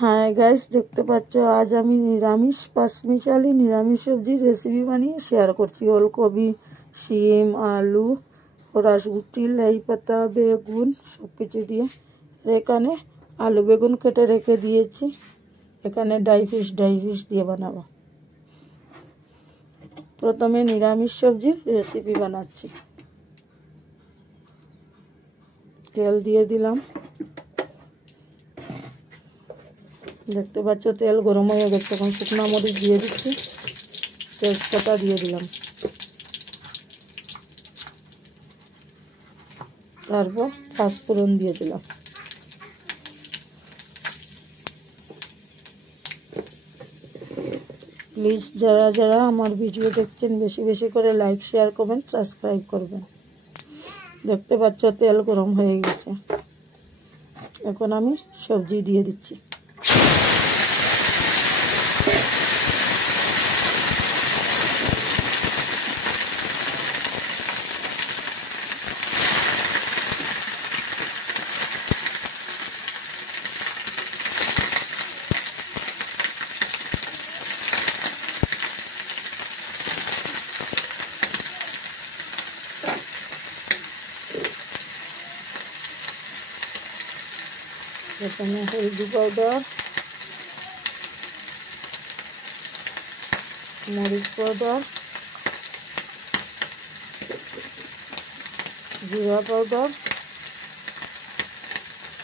Hi guys, দেখতে পাচ্ছ আজ আমি নিরামিষ পাঁচমিশালি নিরামিষ সবজির রেসিপি বানিয়ে শেয়ার করছি। ওলকপি, শিম, আলু, কড়াইশুঁটি, লাই পাতা, বেগুন সব কিছু দিয়ে। এখানে আলু বেগুন কেটে রেখে দিয়েছি। এখানে ড্রাই ফিশ দিয়ে বানাবো। প্রথমে নিরামিষ সবজির রেসিপি বানাচ্ছি। তেল দিয়ে দিলাম। দেখতে পাচ্ছ তেল গরম হয়ে গেছে। এখন শুকনো মরিচ দিয়ে দিচ্ছি, তেজপাতা দিয়ে দিলাম, তারপর পাঁচফোড়ন দিয়ে দিলাম। প্লিজ যারা যারা আমার ভিডিও দেখছেন বেশি বেশি করে লাইক, শেয়ার, কমেন্ট, সাবস্ক্রাইব করবেন। দেখতে পাচ্ছ তেল গরম হয়ে গেছে। এখন আমি সবজি দিয়ে দিচ্ছি। এখানে হলদি পাউডার, মরিচ পাউডার, জিরা পাউডার,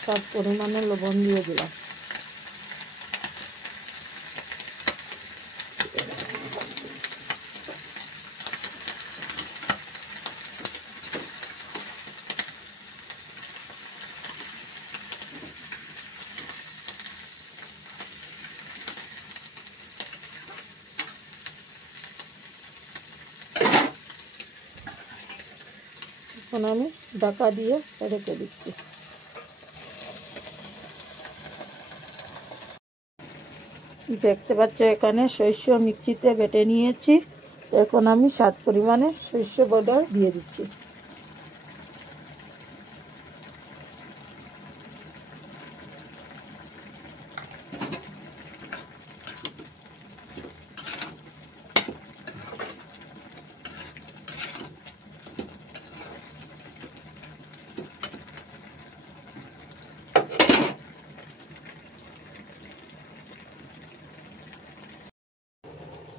সব পরিমাণে লবণ দিয়ে দিলাম। এখন আমি ঢাকা দিয়ে রেখে দিচ্ছি। দেখতে পাচ্ছ এখানে শস্য মিক্সিতে বেটে নিয়েছি। এখন আমি স্বাদ পরিমাণে শস্য পাউডার দিয়ে দিচ্ছি।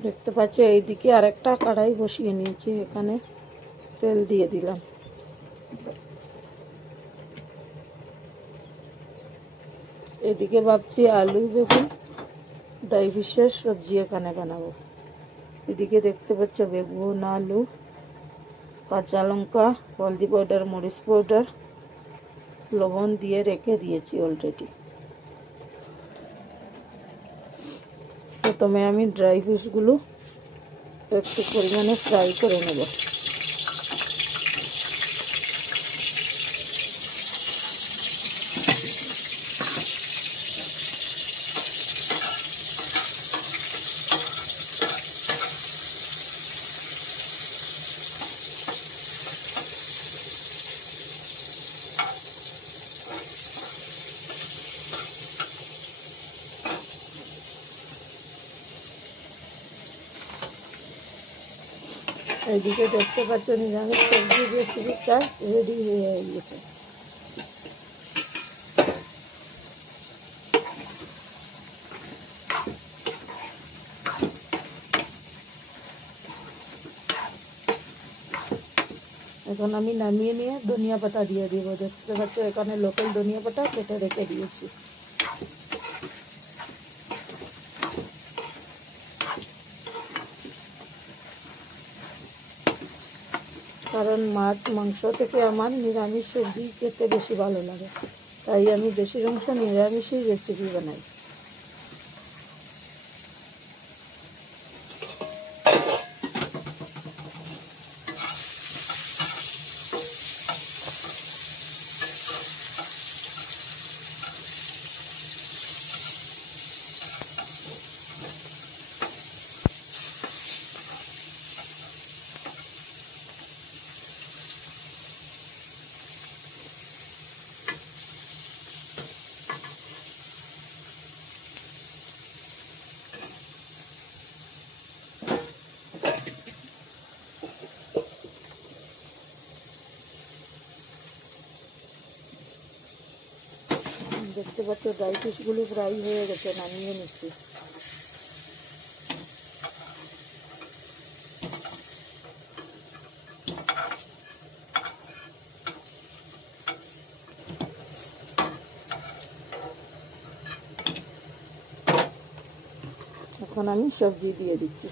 দেখতে পাচ্ছ এইদিকে আরেকটা কড়াই বসিয়ে নিয়েছি। এখানে তেল দিয়ে দিলাম। এদিকে ভাবছি আলু বেগুন ড্রাই ফিশের সবজি এখানে বানাবো। এদিকে দেখতে পাচ্ছ বেগুন, আলু, কাঁচা লঙ্কা, হলদি পাউডার, মরিচ পাউডার, লবণ দিয়ে রেখে দিয়েছি অলরেডি। প্রথমে আমি ড্রাই ফিশগুলো একটু পরিমাণে ফ্রাই করে নেব। এইদিকে দেখতে পাচ্ছ নিরামিষ সবজির রেসিপিটা রেডি হয়ে গেছে। এখন আমি নামিয়ে নিয়ে ধনিয়া পাতা দিয়ে দিব। দেখতে পাচ্ছ এখানে লোকাল ধনিয়া পাতা কেটে রেখে দিয়েছি। কারণ মাছ মাংস থেকে আমার নিরামিষ সবজি খেতে বেশি ভালো লাগে, তাই আমি বেশি অংশ নিরামিষই রেসিপি বানাই। দেখতে পাচ্ছ ড্রাই ফিশগুলো ফ্রাই হয়ে গেছে, নামিয়ে নিচ্ছি। এখন আমি সবজি দিয়ে দিচ্ছি।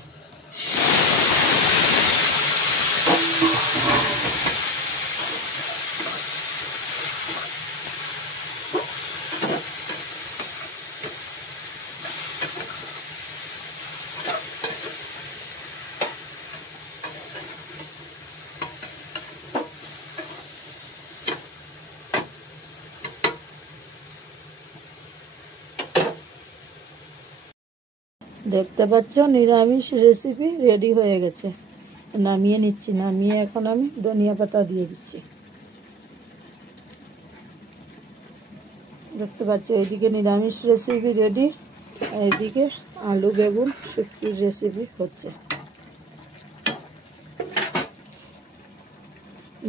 দেখতে পাচ্ছ নিরামিষ রেসিপি রেডি হয়ে গেছে। নামিয়ে নিচ্ছি। নামিয়ে এখন আমি ধনিয়া পাতা দিয়ে দিচ্ছি। দেখতে পাচ্ছ এইদিকে নিরামিষ রেসিপি রেডি, এইদিকে আলু বেগুন শুটকির রেসিপি হচ্ছে।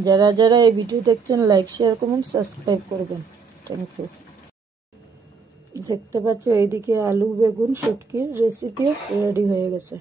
যারা যারা এই ভিডিও দেখছেন লাইক শেয়ার কমেন্ট সাবস্ক্রাইব করবেন। Thank you. দেখতে পাচ্ছ এইদিকে আলু বেগুন শুটকির রেসিপি রেডি হয়ে গেছে।